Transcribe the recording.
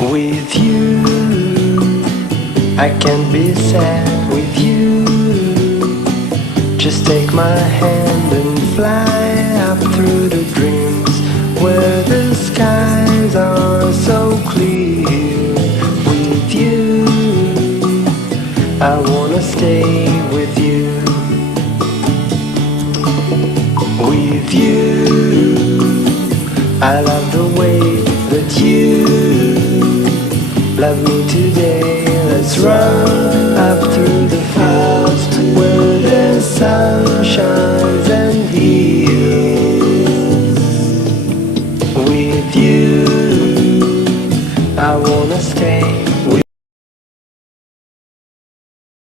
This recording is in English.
With you, I can't be sad with you. Just take my hand and fly up through the dreams where the skies are so clear. With you, I wanna stay with you. With you, I love